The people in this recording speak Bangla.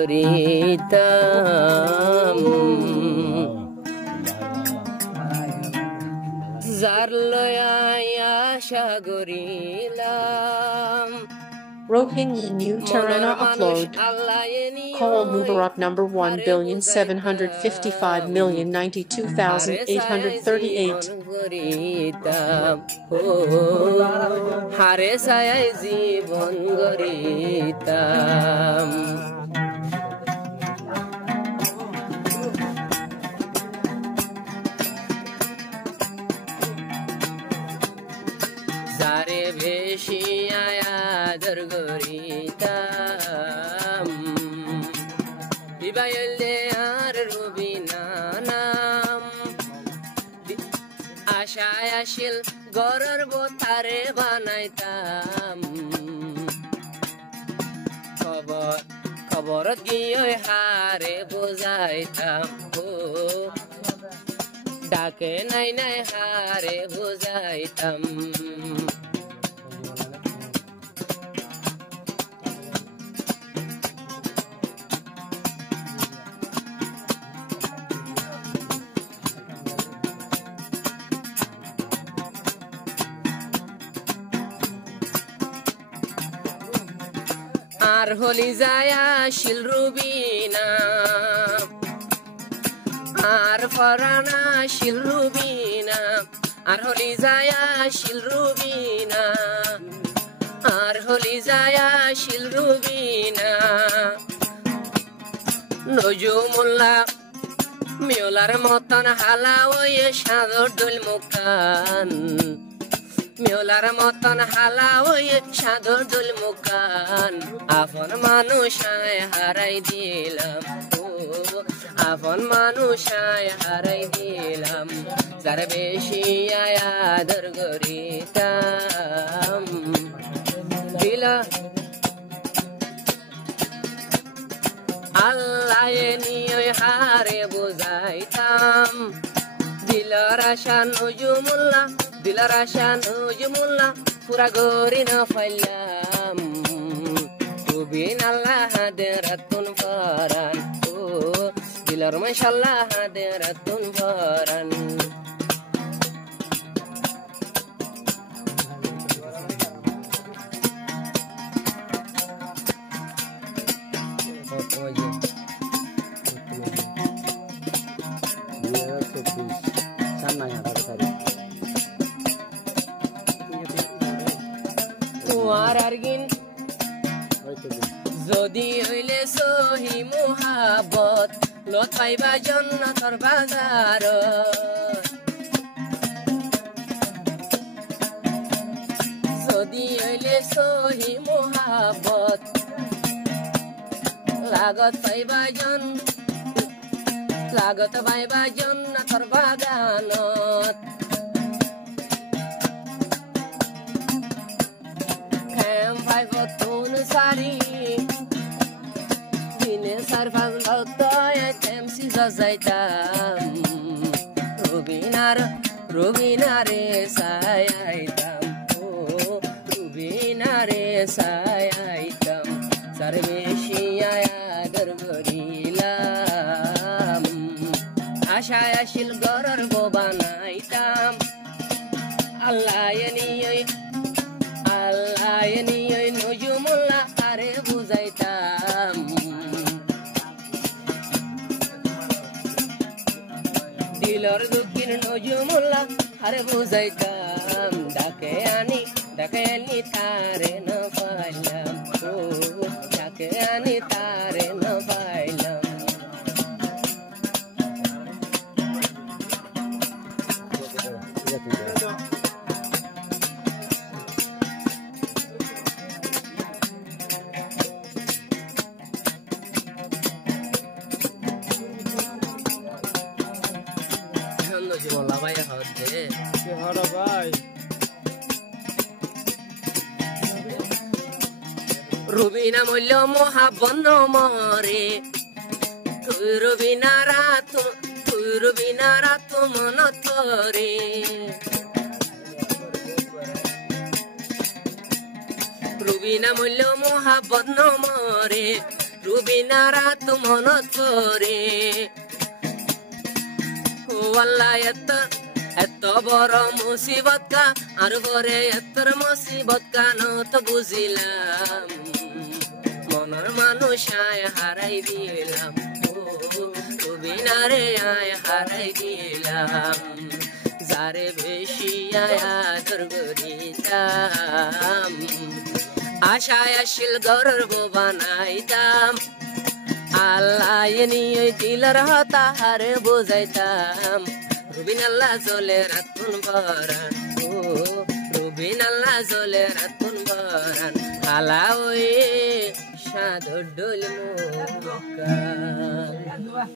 করিতাম যার লয়া আশা করিলাম Rohingya New Tirana upload. Call Mubarak number 1,755,092,838. হারে ছায় জীবন গরিতাম যারে বেশি আয়াদর গরিতাম বিবাইলে আর রুবিনা নাম আশায় আসিল গরর বোতারে বানাইতাম খবর গিয়ে হারে বোঝাইতাম ডাকে নাই নাই হারে বোঝাইতাম আর হলি যায়া শিল রুবিনা আর ফরানা শিল রুবিনা আর হলি যায়া শিল রুবিনা আর হলি যায়া শিল রুবিনা নজুমুল্লাহ মিওলার মতন হালা ওই সাদর দোল মুকান মিওলার মতন হালা ওই সাদর দোল মুকান আপন মানুষ হারাই দিলাম আপন মানুষ হারাই দিলাম যার বেশি আয়াদর গরিতাম দিলা আল্লাহ নিয়ে হারে বুঝাইতাম দিলার আশা নজুমুল্লাহ দিলার আশা নজুমুল্লাহ পুরা গরি না ফাইলাম তুবিন আল্লাহ দেরাতুন ফারান দিলার মাশাল্লাহ দেরাতুন ফারান তোমার আরগিন যদি হইলে সহি মুহাব্বত লত পাইবা জান্নাতের বাজার যদি হইলে সহি মুহাব্বত লাগত পাইবা জান্নাতের বাগানত Tun sari dine sarfan lotoy temsi zaitam rubinare sayaitam rubinare sayaitam sarveshiya dargorilam ashaya shil goror go banaitam Allah yani nujumullah hare buzaitam dilor dukkin nujumullah hare buzaitam dake ani tare na pailam dake ani tare na pailam Rubina মূল্য মহাবন্ন মরে তুই রুবিনা রাত মন তরে রুবিনা মূল্য মহাবন্ন মরে রুবিনা রাত মনত পরে ও আল্লাহ এত বড় মুসিবত কা আর পরে এতর মুসিবত কা নত বুঝিলাম মনের মানুষ আয় হারাই দিলাম রুবিনা রে আয় হারাই দিলাম যারে বেশি আদর করিতাম আশায় আসিল গর্ব বানাইতাম আল্লাহ নিয়ে দিলার হতা হারে বুঝাইতাম রুবিন আল্লাহ জলে রাতুন বরান ও রুবিন আল্লাহ জলে রাতুন বরান আলা ওই সাধু ডোল মুকা